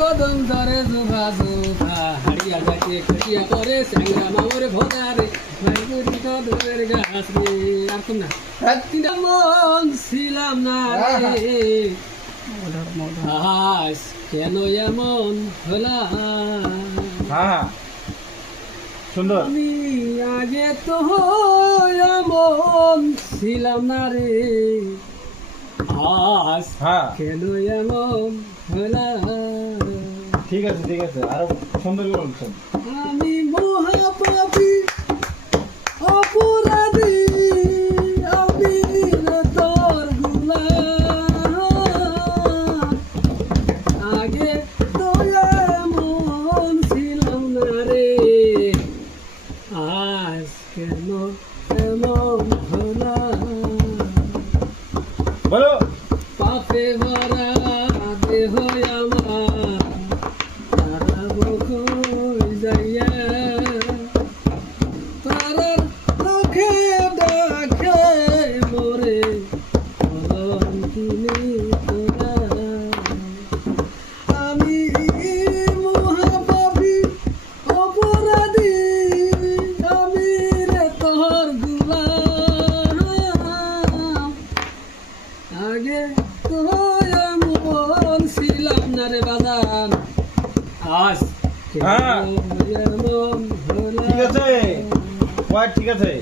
কদম ধরে জোভা জোভা হারিয়া যাচ্ছে খুশিয়া করে স্যাংরা মামরে ভোদারে মাইগুরি কদমের গাছ রে আর কোন না মন ছিলাম না রে আজ কেন এমন হলাম হ্যাঁ সুন্দর আমি আগে তো এমন ছিলাম না রে আজ হ্যাঁ কেন এমন হলাম ঠিক আছে আরো সুন্দর করে বলছেন আমি মহাপাপী অপরাধী আমি তোর গোলাম আগে তো এমন ছিলাম না রে আজ কেন এমন হলাম বলো পাপে ভরা দেহ আমার তারা বকই যাইয়া তারার চোখে ডাকে মোরে বলন তুমি তোরা আমি মহাপাপী অপরাধী আমি রে তোর গোলাম আগে তো এমন ছিলাম না রে বাজান আজ হ্যাঁ। কেন এমন হলাম ঠিক আছে ঠিক আছে